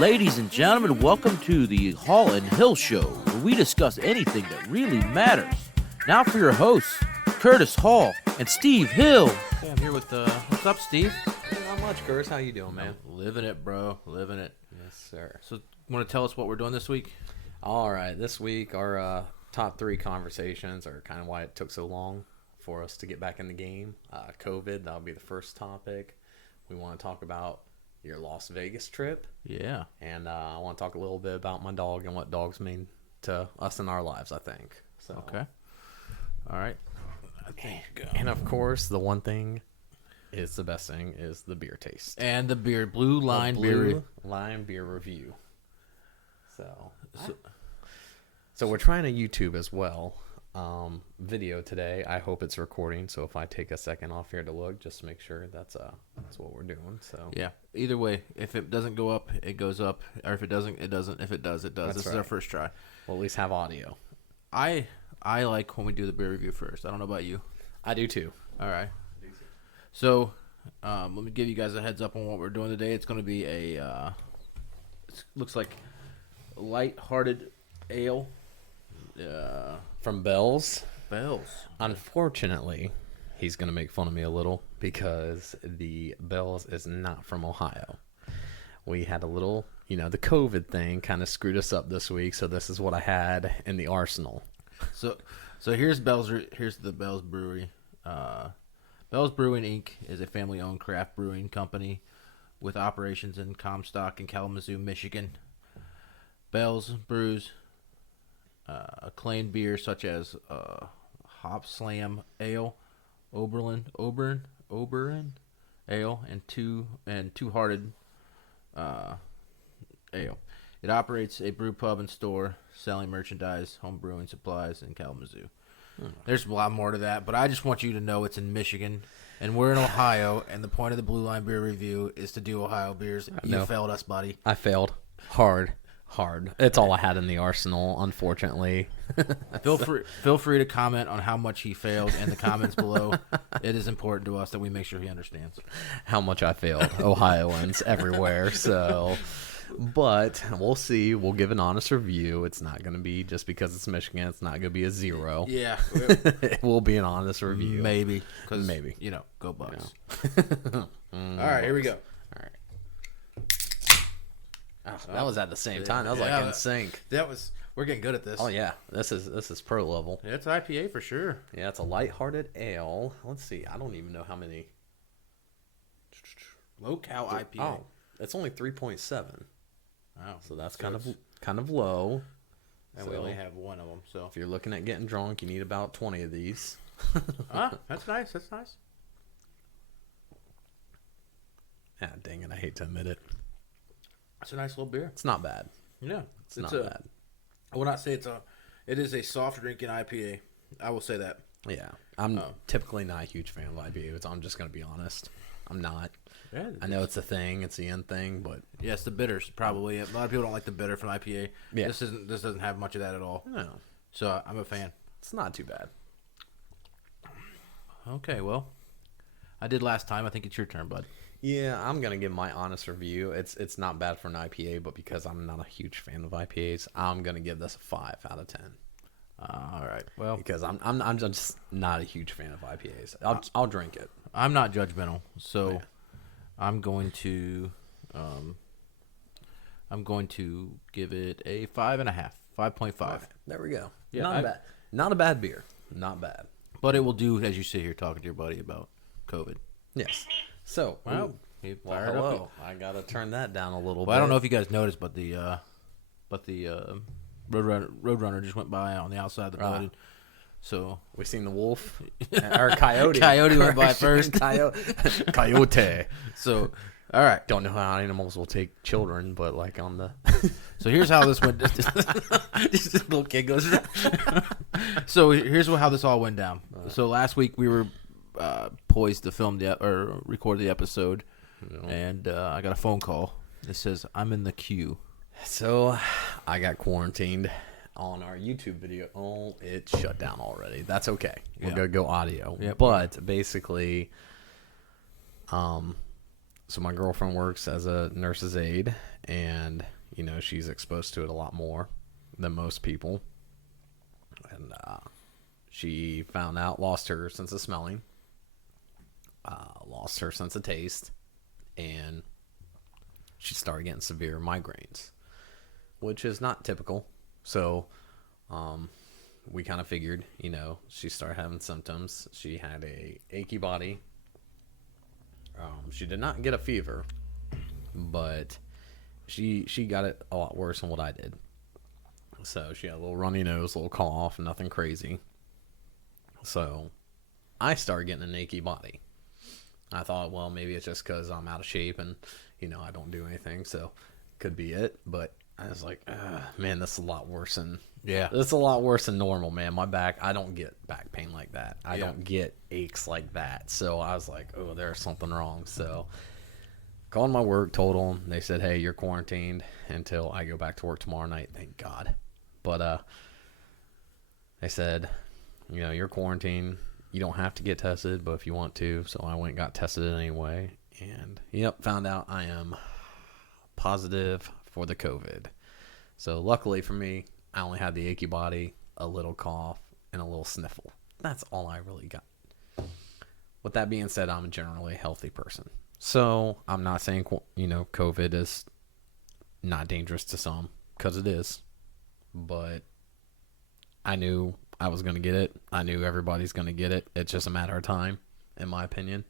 ladies and gentlemen, welcome to the Hall and Hill Show, where we discuss anything that really matters. Now for your hosts, Curtis Hall and Steve Hill. Hey, I'm here with, what's up, Steve? Not much, Curtis. How you doing, man? Living it, bro. Living it. Yes, sir. So, want to tell us what we're doing this week? All right. This week, our top 3 conversations are kind of why it took so long for us to get back in the game. COVID, that'll be the first topic. We want to talk about your Las Vegas trip. Yeah. And I want to talk a little bit about my dog and what dogs mean to us in our lives, I think. So. Okay. All right. And, of course, the one thing is the best thing is the beer taste. And the beer, Blue Line Beer. Line beer review. So we're trying to YouTube as well. Video today. I hope it's recording. So if I take a second off here to look, just to make sure that's what we're doing. So Yeah. Either way, if it doesn't go up, it goes up. Or if it doesn't, it doesn't. If it does, it does. That's This is right. our first try. we'll at least have audio. I like when we do the beer review first. I don't know about you. I do too. All right. So, let me give you guys a heads up on what we're doing today. It's going to be it looks like light-hearted ale. From Bell's. Bells. Unfortunately, he's going to make fun of me a little because the Bell's is not from Ohio. We had a little, the COVID thing kind of screwed us up this week. So this is what I had in the arsenal. So here's Bell's. Here's the Bell's Brewery. Bell's Brewing Inc. is a family-owned craft brewing company with operations in Comstock and Kalamazoo, Michigan. Bell's brews acclaimed beers such as Hop Slam Ale, Oberon Ale, and Two Hearted Ale. It operates a brew pub and store selling merchandise, home brewing supplies in Kalamazoo. There's a lot more to that, but I just want you to know it's in Michigan, and we're in Ohio, and the point of the Blue Line Beer Review is to do Ohio beers. You failed us, buddy. I failed hard. It's all I had in the arsenal, unfortunately. Feel free to comment on how much he failed in the comments below. It is important to us that we make sure he understands How much I failed. Ohioans everywhere. So, but we'll see. We'll give an honest review. It's not going to be just because it's Michigan. It's not going to be a 0. Yeah, It will be an honest review. maybe. Maybe. Go Bucks. All right, here we go. All right. Oh, that was at the same time. That was like in sync. We're getting good at this. Oh yeah, this is pro level. Yeah, it's IPA for sure. Yeah, it's a lighthearted ale. Let's see. I don't even know how many. Low cal IPA. Oh, it's only 3.7. Wow. So that's kind of low. And So we only have one of them. So if you're looking at getting drunk, you need about 20 of these. that's nice. That's nice. Ah, dang it! I hate to admit it. It's a nice little beer. It's not bad. Yeah, It's not bad. I will not say it is a soft drinking IPA. I will say that. Yeah, I'm typically not a huge fan of IPAs. I'm just gonna be honest. I'm not. Yeah, I know it's a thing. It's the end thing, but yes, the bitters probably. A lot of people don't like the bitter from IPA. Yeah. This doesn't have much of that at all. no, So I'm a fan. it's not too bad. Okay, well, I did last time. I think it's your turn, bud. Yeah, I'm gonna give my honest review. It's not bad for an IPA, but because I'm not a huge fan of IPAs, I'm gonna give this a 5 out of 10. All right. Well, Because I'm just not a huge fan of IPAs. I'll drink it. I'm not judgmental, so Yeah. I'm going to give it a 5.5, 5.5. There we go. Yeah, not bad. Not a bad beer. Not bad. But it will do as you sit here talking to your buddy about COVID. Yes. So, Wow. He well, fired hello. up. I gotta turn that down a little bit. Well, I don't know if you guys noticed, but the Roadrunner just went by on the outside of the building. So we seen the wolf or coyote. Coyote went by first. Coyote. So all right. Don't know how animals will take children, but like on the. So here's how this went. This little kid goes. So here's how this all went down. So last week we were poised to film or record the episode, and I got a phone call that says I'm in the queue. So I got quarantined on our YouTube video. Oh, it shut down already. That's okay. We're Yeah. gonna go audio. Yep. But basically, So my girlfriend works as a nurse's aide, and she's exposed to it a lot more than most people. And she found out, lost her sense of smelling, lost her sense of taste, and she started getting severe migraines, which is not typical. So we kind of figured, she started having symptoms. She had a achy body. She did not get a fever, but she got it a lot worse than what I did. So she had a little runny nose, a little cough, nothing crazy. So I started getting an achy body. I thought, well, maybe it's just because I'm out of shape and, I don't do anything, so could be it. But I was like, man, this is a lot worse than this is a lot worse than normal, man. My back, I don't get back pain like that. I don't get aches like that. So I was like, oh, there's something wrong. So called my work, told them. They said, hey, you're quarantined until I go back to work tomorrow night. Thank God. But they said, you're quarantined. You don't have to get tested, but if you want to. So I went and got tested anyway. And, found out I am positive for the COVID. So luckily for me, I only had the achy body, a little cough, and a little sniffle. That's all I really got. With that being said, I'm generally a healthy person. So I'm not saying, COVID is not dangerous to some, because it is. But I knew I was going to get it. I knew everybody's going to get it. It's just a matter of time, in my opinion.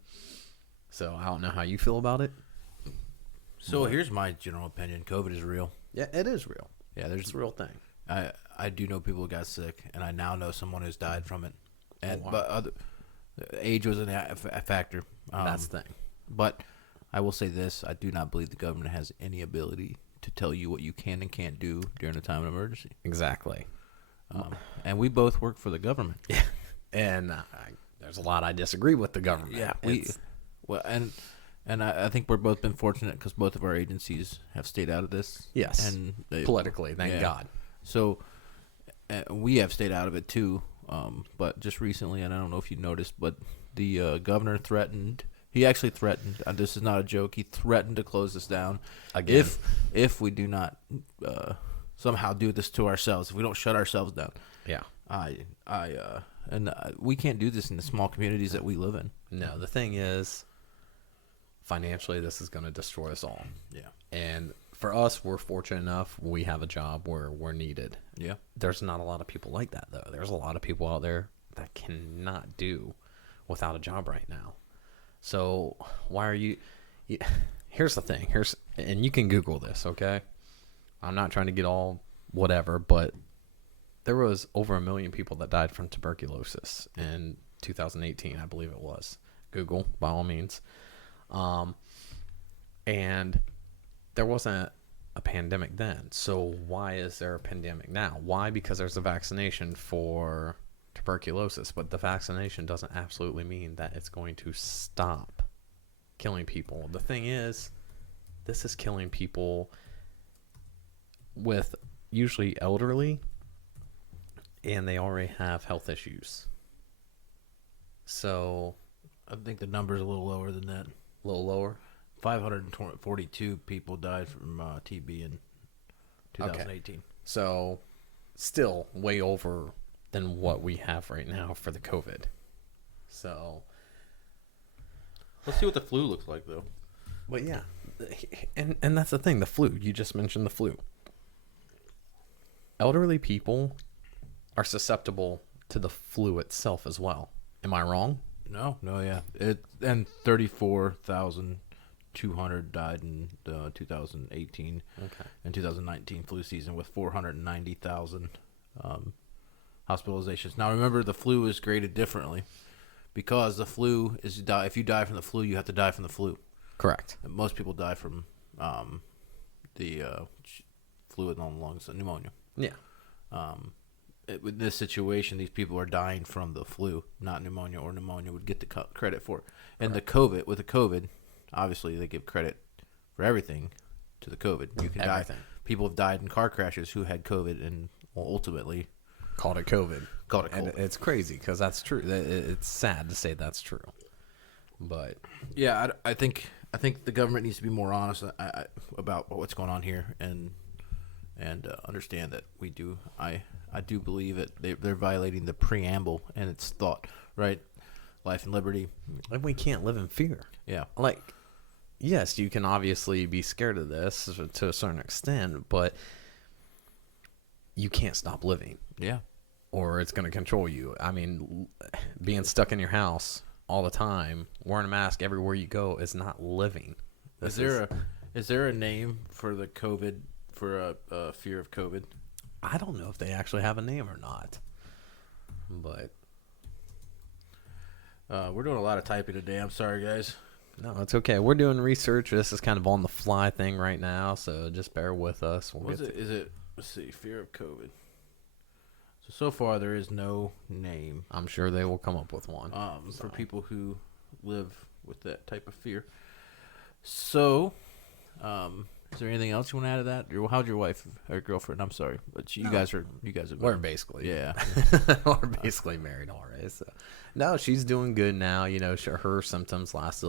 So I don't know how you feel about it. So here's my general opinion. COVID is real. Yeah, it is real. Yeah, It's a real thing. I do know people who got sick, and I now know someone who's died from it. And wow. but age was a factor. That's the thing. But I will say this: I do not believe the government has any ability to tell you what you can and can't do during a time of emergency. Exactly. And we both work for the government. Yeah. And there's a lot I disagree with the government. Yeah, and I think we've both been fortunate because both of our agencies have stayed out of this. Yes. And politically, thank God. So we have stayed out of it too. But just recently, and I don't know if you noticed, but the governor threatened. He actually threatened. This is not a joke. He threatened to close this down Again. if we do not somehow do this to ourselves. If we don't shut ourselves down. Yeah. We can't do this in the small communities that we live in. No, the thing is, financially, this is going to destroy us all. Yeah. And for us, we're fortunate enough. We have a job where we're needed. Yeah. There's not a lot of people like that, though. There's a lot of people out there that cannot do without a job right now. So why are you here's the thing. And you can Google this, okay? I'm not trying to get all whatever, but there was over 1 million people that died from tuberculosis in 2018, I believe it was. Google, by all means. And there wasn't a pandemic then. So why is there a pandemic now? Why? Because there's a vaccination for tuberculosis, but the vaccination doesn't absolutely mean that it's going to stop killing people. The thing is, this is killing people with usually elderly, and they already have health issues. So I think the number's a little lower than that. A little lower. 542 people died from TB in 2018. Okay. So still way over than what we have right now for the COVID. So let's see what the flu looks like, though. But yeah, and that's the thing, the flu. You just mentioned the flu. Elderly people are susceptible to the flu itself as well. Am I wrong? No, yeah. And 34,200 died in the 2018 and 2019 flu season, with 490,000 hospitalizations. Now, remember, the flu is graded differently because the flu is if you die from the flu, you have to die from the flu. Correct. And most people die from the fluid in the lungs, pneumonia. Yeah. With this situation, these people are dying from the flu, not pneumonia, or pneumonia would get the credit for it. And with the COVID, obviously they give credit for everything to the COVID. You can everything. die. People have died in car crashes who had COVID and ultimately called it COVID. And it's crazy because that's true. It's sad to say that's true. But yeah, I think I think the government needs to be more honest about what's going on here, and understand that we do. I do believe that they're violating the preamble and its thought, right? Life and liberty. And we can't live in fear. Yeah. Like, yes, you can obviously be scared of this to a certain extent, but you can't stop living, Yeah. or it's going to control you. I mean, being stuck in your house all the time, wearing a mask everywhere you go is not living. Is there a name for the COVID, for a fear of COVID? I don't know if they actually have a name or not, but We're doing a lot of typing today. I'm sorry, guys. no, it's okay. We're doing research. This is kind of on the fly thing right now, so just bear with us. Is it? Let's see. Fear of COVID. So far, there is no name. I'm sure they will come up with one. For people who live with that type of fear. So, is there anything else you want to add to that? How'd your wife or girlfriend? I'm sorry, but you guys are. We're basically Yeah. we're basically married already. So no, she's doing good now. You know, her symptoms lasted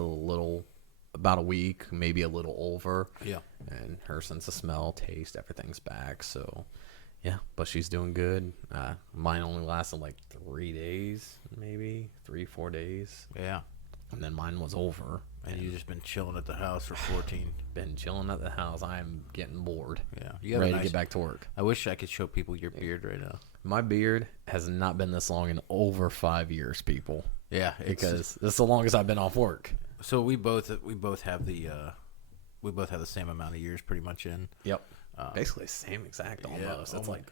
about a week, maybe a little over. Yeah. And her sense of smell, taste, everything's back. So yeah, but she's doing good. Mine only lasted like 3 days, maybe 3-4 days, Yeah. and then mine was over. And you just been chilling at the house for 14. Been chilling at the house. I am getting bored. Yeah. You have Ready a to get back to work. I wish I could show people your beard right now. My beard has not been this long in over 5 years, people. Yeah. Because this is the longest I've been off work. So we both have the same amount of years pretty much in. Yep. Basically same exact almost. It's like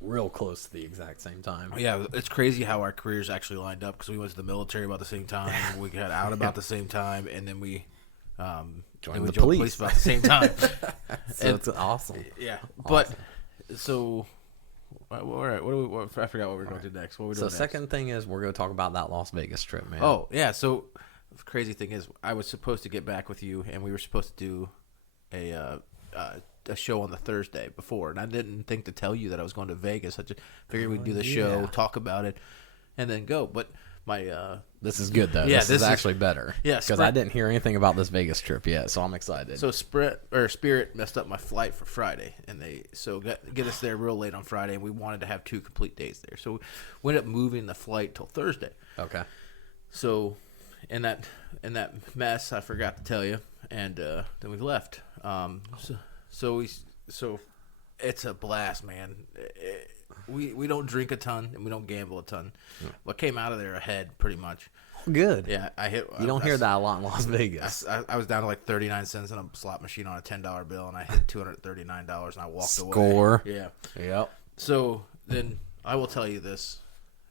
real close to the exact same time. Yeah, it's crazy how our careers actually lined up because we went to the military about the same time, we got out about the same time, and then we Joined the police about the same time. So it's awesome. Yeah, Awesome. but so all right, I forgot what we're going to do next. What are we So doing next? second thing is we're going to talk about that Las Vegas trip, man. Oh yeah, so the crazy thing is I was supposed to get back with you, and we were supposed to do a show on the Thursday before, and I didn't think to tell you that I was going to Vegas. I just figured we'd do the show, yeah. talk about it, and then go. But my This is good though. Yeah, this is actually better. Yeah, because I didn't hear anything about this Vegas trip yet, so I'm excited. so Spirit messed up my flight for Friday, and they get us there real late on Friday, and we wanted to have 2 complete days there, so we ended up moving the flight till Thursday. Okay. So in that mess, I forgot to tell you, and then we left. So it's a blast, man. We don't drink a ton and we don't gamble a ton. What came out of there ahead, pretty much. Good. Yeah, You don't hear that a lot in Las Vegas. I was down to like 39 cents in a slot machine on a $10 bill, and I hit $239, and I walked away. Score. Yeah. Yep. So then I will tell you this.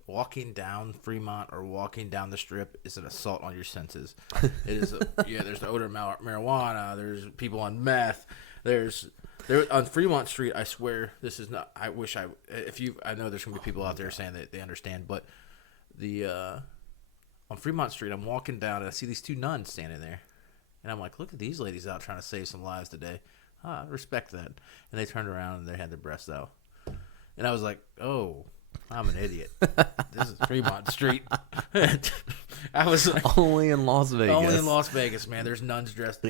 Walking down Fremont or walking down the Strip is an assault on your senses. It is, there's the odor of marijuana. There's people on meth. There on Fremont Street. I swear this is not. I wish I know there's gonna be people out there saying that they understand, but on Fremont Street, I'm walking down and I see these 2 nuns standing there, and I'm like, look at these ladies out trying to save some lives today. I respect that. And they turned around and they had their breasts out, and I was like, oh. I'm an idiot. This is Fremont Street. I was like, Only in Las Vegas. only in Las Vegas, man. There's nuns dressed.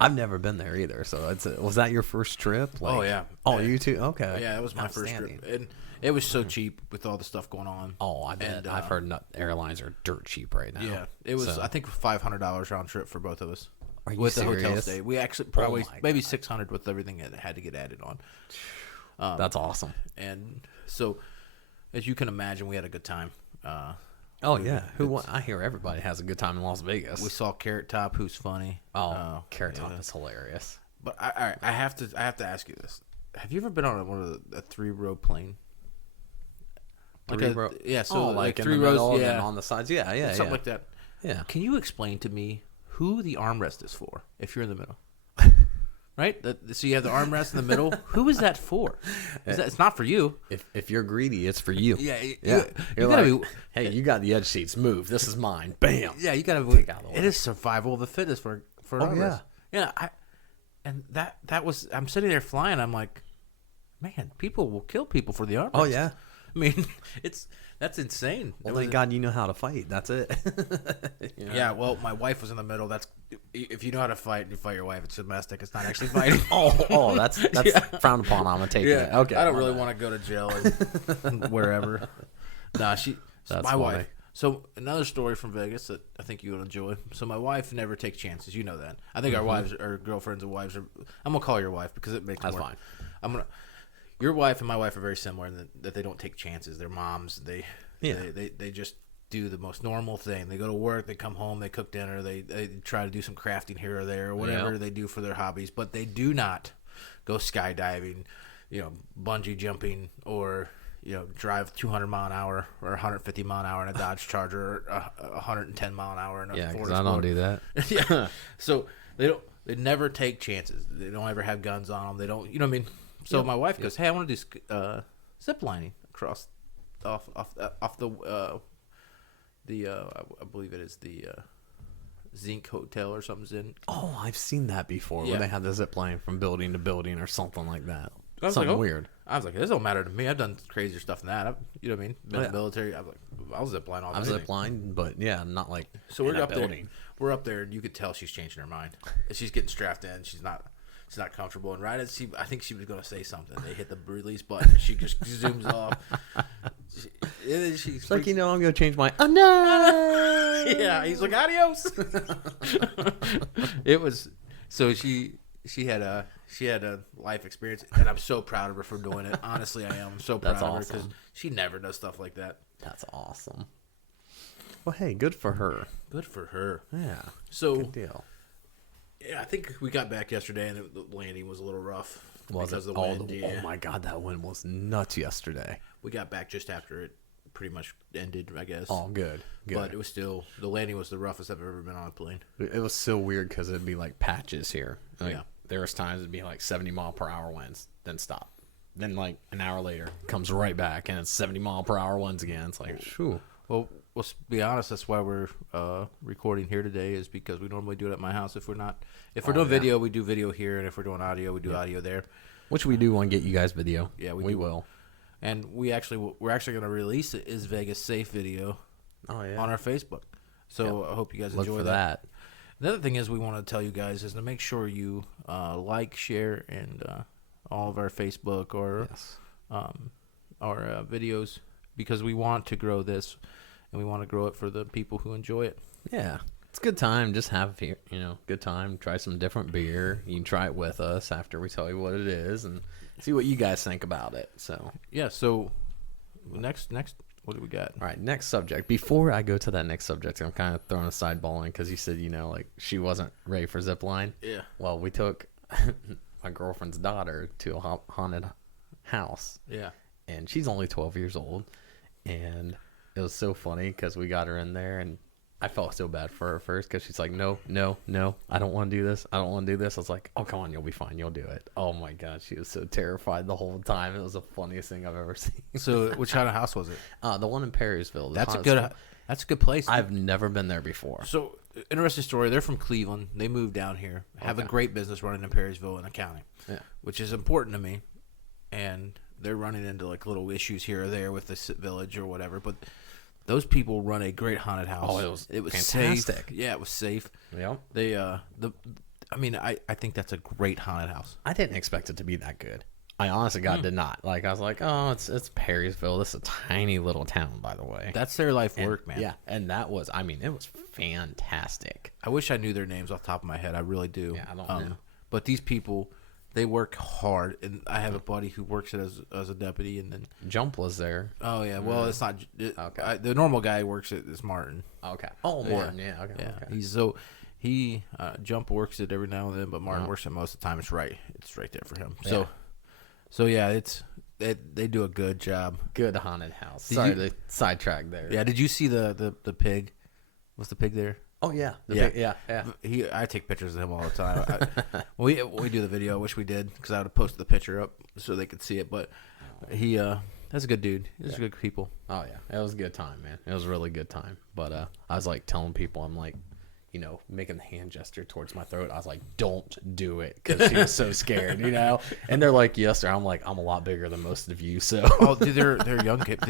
I've never been there either. So was that your first trip? Oh, yeah. Oh, you too? Okay. Yeah, it was my first Outstanding. trip, and it was so cheap with all the stuff going on. Oh, I bet. And, I've heard airlines are dirt cheap right now. Yeah, it was. So- I think $500 round trip for both of us. Are you with the hotel serious? stay? We actually probably my maybe $600 with everything that had to get added on. That's awesome. And so, as you can imagine, we had a good time. Oh yeah, I hear everybody has a good time in Las Vegas. We saw Carrot Top, who's funny. Carrot Top yeah. is hilarious. But I have to ask you this: have you ever been on one of a 3-row plane? Yeah, so like in 3 the middle rows, and yeah, then on the sides. Yeah, something yeah. like that. Yeah. Can you explain to me who the armrest is for if you're in the middle? Right? So you have the armrest in the middle. Who is that for? It's not for you. If you're greedy, it's for you. Yeah, yeah. You You're gotta like, hey, you got the edge seats. Move. This is mine. Bam. Yeah, you gotta. Take out the way. It is survival of the fittest for an armrest. Yeah. And that was. I'm sitting there flying. I'm like, man, people will kill people for the armrest. Oh yeah. I mean, that's insane. Well, thank God you know how to fight. That's it. You know? Yeah, well, my wife was in the middle. That's If you know how to fight and you fight your wife, it's domestic. It's not actually fighting. That's frowned upon. I'm gonna take that. Okay, I don't really want to go to jail and wherever. Nah, That's my funny. wife. So another story from Vegas that I think you would enjoy. So my wife never takes chances. You know that. I think our wives, or girlfriends and wives are. I'm gonna call her your wife because it makes That's more. fine. Your wife and my wife are very similar in that they don't take chances. They're moms. They just do the most normal thing. They go to work, they come home, they cook dinner, they try to do some crafting here or there, or whatever they do for their hobbies, but they do not go skydiving, bungee jumping, or drive 200 mile an hour or 150 mile an hour in a Dodge Charger, or 110 mile an hour in a Ford because I don't do that. yeah. So they never take chances. They don't ever have guns on them. They don't, you know what I mean? So my wife goes, "Hey, I want to do zip lining across off the I believe it is the Zinc Hotel or something's in." Oh, I've seen that before. Yeah. Where they have the zip line from building to building or something like that. I was Something like, weird. I was like, this don't matter to me. I've done crazier stuff than that. You know what I mean? Been in Yeah. the military. I was like, I'll zip line off. I've anything. zip lined, but yeah, not like So in we're a up there. building. We're up there, and you could tell she's changing her mind. She's getting strapped in. She's not comfortable. And right as I think she was going to say something. They hit the release button. She just zooms off. She's It's like, I'm gonna change my. Oh no! yeah, he's like, adios. It was so she had a life experience, and I'm so proud of her for doing it. Honestly, I am. I'm so proud That's of her because awesome. she never does stuff like that. That's awesome. Well, hey, good for her. Good for her. Yeah. So Good deal. yeah, I think we got back yesterday, and the landing was a little rough Was because it? of the wind. Yeah. Oh my God, that wind was nuts yesterday. We got back just after it pretty much ended, I guess. Oh, good. Good. But it was still, the landing was the roughest I've ever been on a plane. It was so weird because it'd be like patches here. Like, Yeah. There was times it'd be like 70 mile per hour winds, then stop. Then like an hour later, comes right back and it's 70 mile per hour winds again. It's like, shoo. Well, let's be honest. That's why we're recording here today, is because we normally do it at my house. If we're doing video, we do video here, and if we're doing audio, we do audio there. Which we do want to get you guys video. Yeah, we do. will. And we're actually going to release it Is Vegas Safe video Oh yeah. on our Facebook. So I hope you guys Look enjoy for that. that. Another thing is we want to tell you guys is to make sure you like, share, and all of our Facebook or Yes. our videos, because we want to grow this, and we want to grow it for the people who enjoy it. Yeah. It's a good time. Just have good time. Try some different beer. You can try it with us after we tell you what it is and see what you guys think about it. So, Yeah. So next, what do we got? all right, next subject. Before I go to that next subject, I'm kind of throwing a sideball in because you said, like she wasn't ready for zip line. Yeah. Well, we took my girlfriend's daughter to a haunted house, Yeah. and she's only 12 years old, and it was so funny because we got her in there, and I felt so bad for her first because she's like, no, I don't want to do this. I was like, oh, come on, you'll be fine. You'll do it. Oh, my God. She was so terrified the whole time. It was the funniest thing I've ever seen. So which kind of house was it? The one in Perrysville. the That's a haunted good. school. That's a good place. I've never been there before. So interesting story. They're from Cleveland. They moved down here. Have a Okay. great business running in Perrysville and the county, Yeah. which is important to me. And they're running into like little issues here or there with the village or whatever. But those people run a great haunted house. Oh, it was fantastic. Safe. Yeah, it was safe. Yep. They I think that's a great haunted house. I didn't expect it to be that good. I honestly God did not. Like, I was like, oh, it's Perrysville. This is a tiny little town, by the way. That's their life And- work, man. Yeah, and that was, it was fantastic. I wish I knew their names off the top of my head. I really do. Yeah, I don't know. But these people, they work hard, and I have a buddy who works it as a deputy, and then Jump was there. oh yeah, well it's not. Okay. The normal guy who works it is Martin. Okay. Oh, Martin. Yeah. Okay. Yeah, Okay. he Jump works it every now and then, but Martin works it most of the time. It's right there for him. So yeah, they do a good job. Good haunted house. Did Sorry you- to sidetrack there. Yeah, did you see the pig? Was the pig there? Oh yeah. Yeah. Yeah. I take pictures of him all the time. we do the video. I wish we did, because I would have posted the picture up so they could see it. But that's a good dude. He's good people. Oh yeah. It was a good time, man. It was a really good time. But I was like telling people, I'm like, making the hand gesture towards my throat. I was like, don't do it, because she was so scared, And they're like, yes, sir. I'm like, I'm a lot bigger than most of you, so. Oh, dude, they're young kids.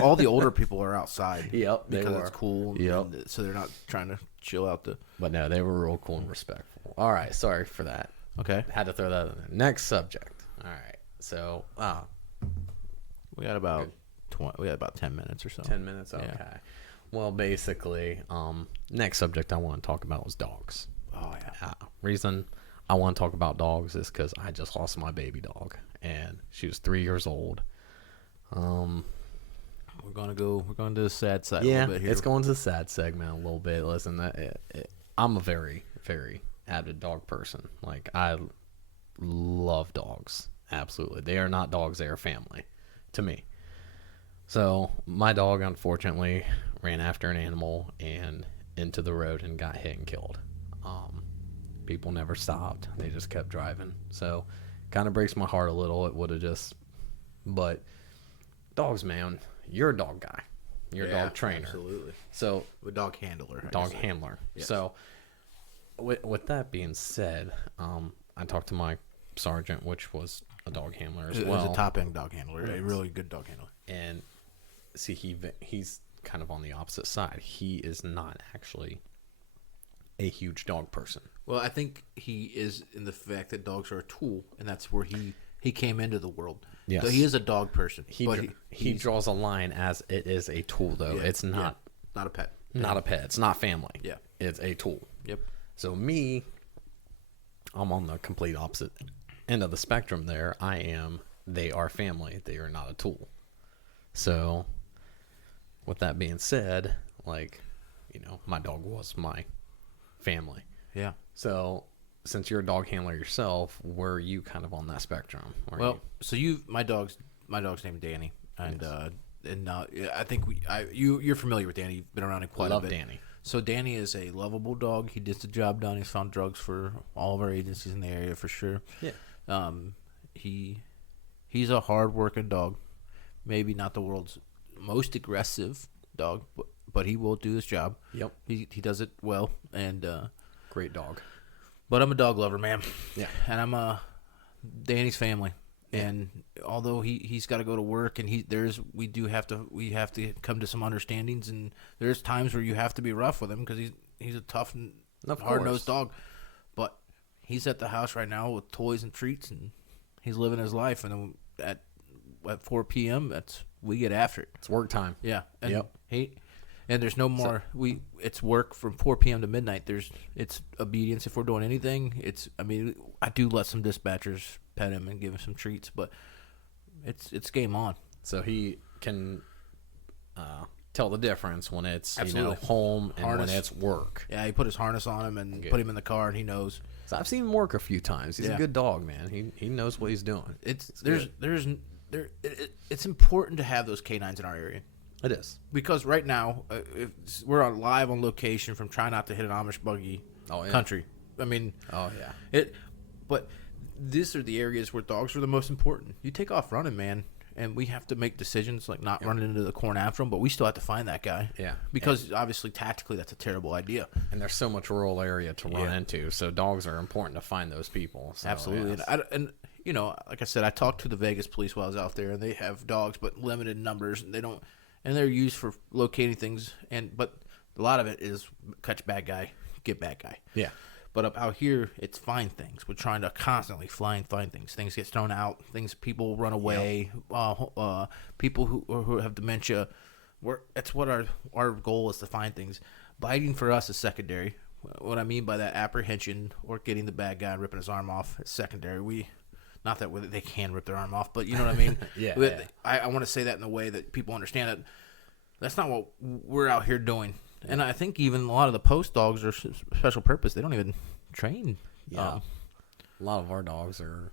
All the older people are outside. Yep, they because were. it's cool. Yep. And so they're not trying to chill out the. But no, they were real cool and respectful. All right, sorry for that. Okay. Had to throw that in there. Next subject. All right, so We got about 10 minutes or so. 10 minutes. Okay. Yeah. Well, basically, next subject I want to talk about was dogs. Oh yeah. Reason I want to talk about dogs is because I just lost my baby dog, and she was 3 years old. We're going to the sad side a Yeah, little bit here. it's going to the sad segment a little bit. Listen, I'm a very, very avid dog person. Like, I love dogs. Absolutely. They are not dogs, they are family to me. So, my dog, unfortunately, ran after an animal and into the road and got hit and killed. People never stopped. They just kept driving. So, kind of breaks my heart a little. It would have just... But, dogs, man, you're a dog guy. You're a dog trainer. Absolutely. So, A dog handler. I dog guess. handler. Yes. So, with that being said, I talked to my sergeant, which was a dog handler as He's well. a top end dog handler. Yes. A really good dog handler. And see, he's kind of on the opposite side. He is not actually a huge dog person. Well, I think he is in the fact that dogs are a tool, and that's where he came into the world. Yes. So he is a dog person. He but he draws a line as it is a tool, though. It's not not a pet. not a pet. It's not family. Yeah. It's a tool. Yep. So me, I'm on the complete opposite end of the spectrum there. They are family. They are not a tool. So, with that being said, my dog was my family. Yeah. So, since you're a dog handler yourself, were you kind of on that spectrum? So my dog's named Danny, and I think you're familiar with Danny. You've been around him quite a love bit. Danny. So Danny is a lovable dog. He gets the job done. He's found drugs for all of our agencies in the area for sure. Yeah. He's a hard-working dog. Maybe not the world's most aggressive dog, but he will do his job. Yep. He does it well, and Great dog. but I'm a dog lover, man. Yeah. And I'm Danny's family. And although he's got to go to work, and we have to come to some understandings, and there's times where you have to be rough with him because he's a tough and hard-nosed dog. But he's at the house right now with toys and treats, and he's living his life. And then at 4 p.m., we get after it. It's work time. Yeah. And Yep. And there's no more. It's work from 4 p.m. to midnight. It's obedience if we're doing anything. I do let some dispatchers pet him and give him some treats, but it's game on. So he can tell the difference when it's Absolutely. home and Harness. when it's work. Yeah, he put his harness on him and put him in the car, and he knows. So I've seen him work a few times. He's Yeah. a good dog, man. He knows what he's doing. It's important to have those canines in our area. It is. Because right now, we're live on location from Try Not to Hit an Amish Buggy country. I mean, Oh yeah. But these are the areas where dogs are the most important. You take off running, man, and we have to make decisions like not running into the corn after him, but we still have to find that guy. Yeah. Because obviously, tactically, that's a terrible idea. And there's so much rural area to run into, so dogs are important to find those people. So, Absolutely. yes. And like I said, I talked to the Vegas police while I was out there, and they have dogs, but limited numbers, and they're used for locating things, but a lot of it is catch bad guy, get bad guy. Yeah. But up out here, it's find things. We're trying to constantly find things. Things get thrown out. People run away. People who have dementia. That's what our goal is, to find things. Biting for us is secondary. What I mean by that, apprehension or getting the bad guy and ripping his arm off is secondary. Not that they can rip their arm off, but you know what I mean? Yeah. I want to say that in a way that people understand that that's not what we're out here doing. And I think even a lot of the post dogs are special purpose. They don't even train. Yeah. A lot of our dogs are,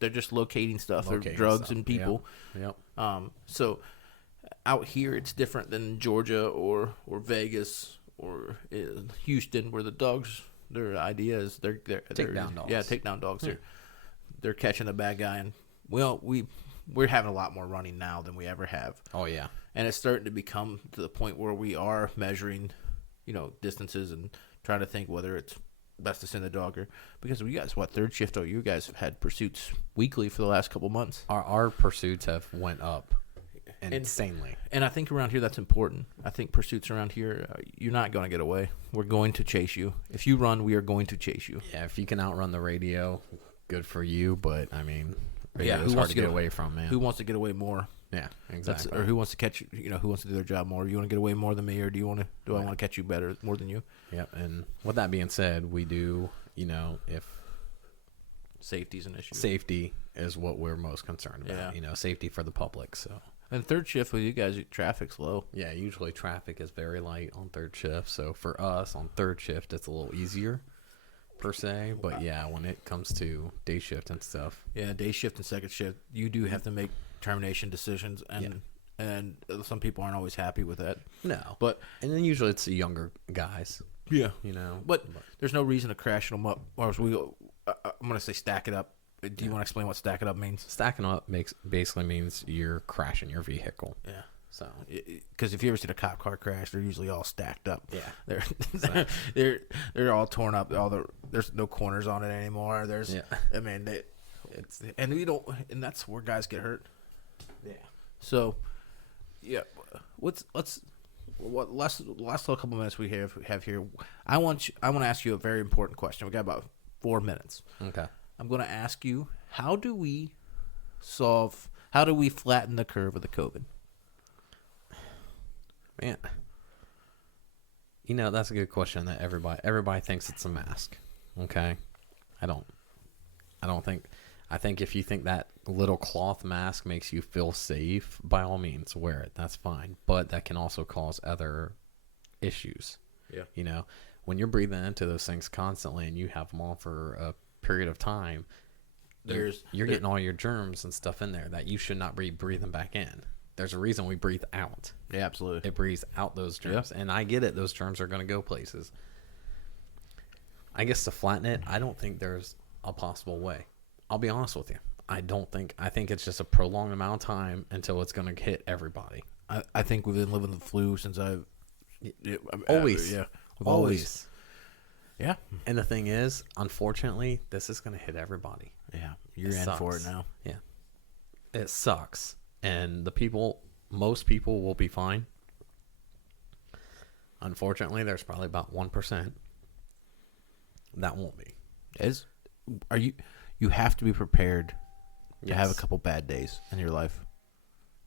They're just locating stuff. They're locating drugs stuff. and people. Yep. So out here, it's different than Georgia or Vegas or Houston, where the dogs, their idea is they're Takedown dogs. Yeah, takedown dogs. They're catching the bad guy, and we're having a lot more running now than we ever have. Oh yeah. And it's starting to become to the point where we are measuring, distances and try to think whether it's best to send the dog or because you guys third shift? Oh, you guys have had pursuits weekly for the last couple months. Our pursuits have went up insanely. And I think around here that's important. I think pursuits around here, you're not going to get away. We're going to chase you. If you run, we are going to chase you. Yeah, if you can outrun the radio, good for you. But I mean, radio who is hard wants to to get get away from, man. Who wants to get away more? Yeah, exactly. Or who wants to catch? Who wants to do their job more? You want to get away more than me, or do you want to? Do I want to catch you better more than you? Yep. And with that being said, we do. If Safety's an issue. safety is what we're most concerned about. Yeah. Safety for the public. So. And third shift with you guys, traffic's low. Yeah, usually traffic is very light on third shift. So for us on third shift, it's a little easier per se. But yeah, when it comes to day shift and stuff. Yeah, day shift and second shift, you do have to make termination decisions, and some people aren't always happy with that. No. But And then usually it's the younger guys, yeah, But there's no reason to crash them up. Or else I'm gonna say stack it up. Do you want to explain what stack it up means? stacking up basically means you're crashing your vehicle. Yeah. So Because if you ever see a cop car crash, they're usually all stacked up. Yeah. They're all torn up. There's no corners on it anymore. I mean, and that's where guys get hurt. yeah. So, yeah, last little couple minutes we have here. I want to ask you a very important question. We got about 4 minutes. Okay. I'm going to ask you, how do we flatten the curve of the COVID? Man. That's a good question that everybody thinks it's a mask. Okay. I think if you think that little cloth mask makes you feel safe, by all means wear it. That's fine. But that can also cause other issues. Yeah. When you're breathing into those things constantly and you have them on for a period of time, you're getting all your germs and stuff in there that you should not be breathing back in. There's a reason we breathe out. Yeah, absolutely. It breathes out those germs. Yeah. And I get it. Those germs are going to go places. I guess to flatten it, I don't think there's a possible way. I'll be honest with you. I think it's just a prolonged amount of time until it's going to hit everybody. I think we've been living the flu since always. Yeah. Always. Yeah. And the thing is, unfortunately, this is going to hit everybody. Yeah. You're in for it now. Yeah. It sucks. And most people will be fine. Unfortunately, there's probably about 1% that won't be. You have to be prepared to Yes. have a couple bad days in your life.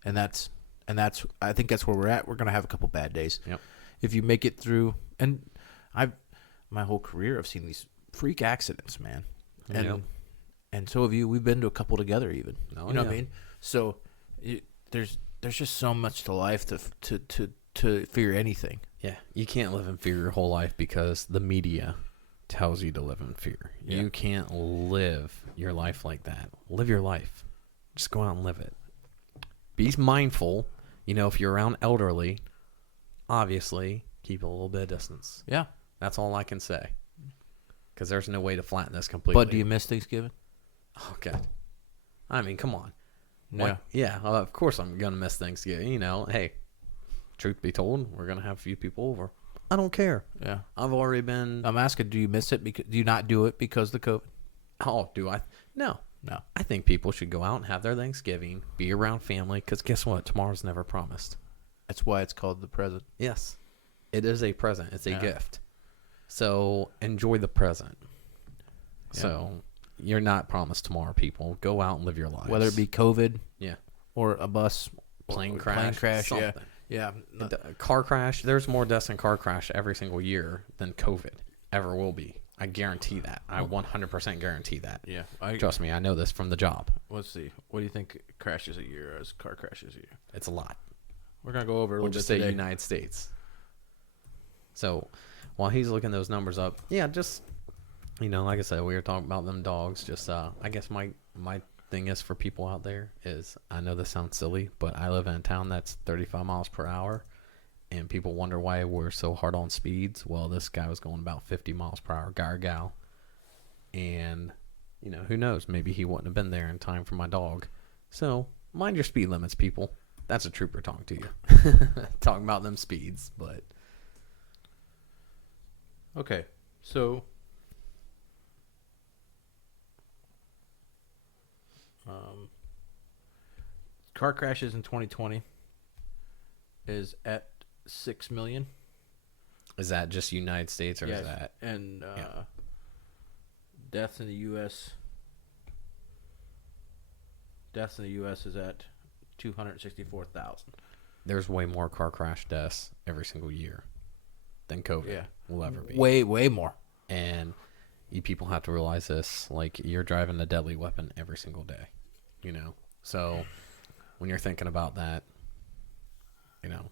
And that's I think that's where we're at. We're going to have a couple bad days. Yep. If you make it through, and my whole career I've seen these freak accidents, man. And Yep. and so have you. We've been to a couple together even. Oh, you know yeah. what I mean? So there's just so much to life to fear anything. Yeah, you can't live in fear your whole life because the media tells you to live in fear. Yeah. You can't live your life like that. Live your life. Just go out and live it. Be mindful. If you're around elderly, obviously keep a little bit of distance. Yeah. That's all I can say. Because there's no way to flatten this completely. But do you miss Thanksgiving? Oh, God. I mean, come on. Yeah. Yeah, of course I'm going to miss Thanksgiving. Hey, truth be told, we're going to have a few people over. I don't care. Yeah. I've already been... I'm asking, do you miss it? Do you not do it because of the COVID? Oh, do I? No. No. I think people should go out and have their Thanksgiving, be around family, because guess what? Tomorrow's never promised. That's why it's called the present. Yes. It is a present. It's a Yeah. gift. So enjoy the present. Yeah. So you're not promised tomorrow, people. Go out and live your lives. Whether it be COVID Yeah. or a bus, Plane or crash, yeah. something. Yeah. A car crash. There's more deaths in car crash every single year than COVID ever will be. I guarantee that. I 100% guarantee that. Yeah. Trust me, I know this from the job. Let's see. What do you think crashes a year as car crashes a year? It's a lot. We're going to go over a We'll little just bit say today. United States. So while he's looking those numbers up, yeah, just, like I said, we were talking about them dogs. Just, I guess my thing is for people out there is, I know this sounds silly, but I live in a town that's 35 miles per hour. And people wonder why we're so hard on speeds. Well, this guy was going about 50 miles per hour, guy or gal. And, who knows? Maybe he wouldn't have been there in time for my dog. So, mind your speed limits, people. That's a trooper talking to you. Talking about them speeds, but... Okay, so car crashes in 2020 is at 6 million. Is that just United States or Yes, is that? and Yeah. deaths in the U.S. Deaths in the U.S. is at 264,000. There's way more car crash deaths every single year than COVID Yeah. will ever be. Way more. And you people have to realize this. Like, you're driving a deadly weapon every single day, you know? So when you're thinking about that, you know,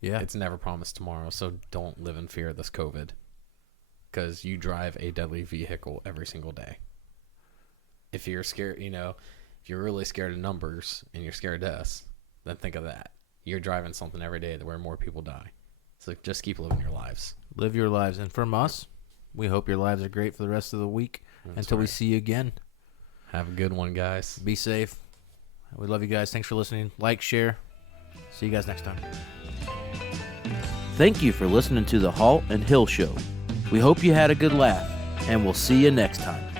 Yeah. it's never promised tomorrow. So don't live in fear of this COVID, because you drive a deadly vehicle every single day. If you're scared, you know, if you're really scared of numbers and you're scared of deaths, then think of that. You're driving something every day where more people die. So just keep living your lives. Live your lives. And from us, we hope your lives are great for the rest of the week. That's until we right. see you again. Have a good one, guys. Be safe. We love you guys. Thanks for listening. Like, share. See you guys next time. Thank you for listening to the Halt and Hill Show. We hope you had a good laugh, and we'll see you next time.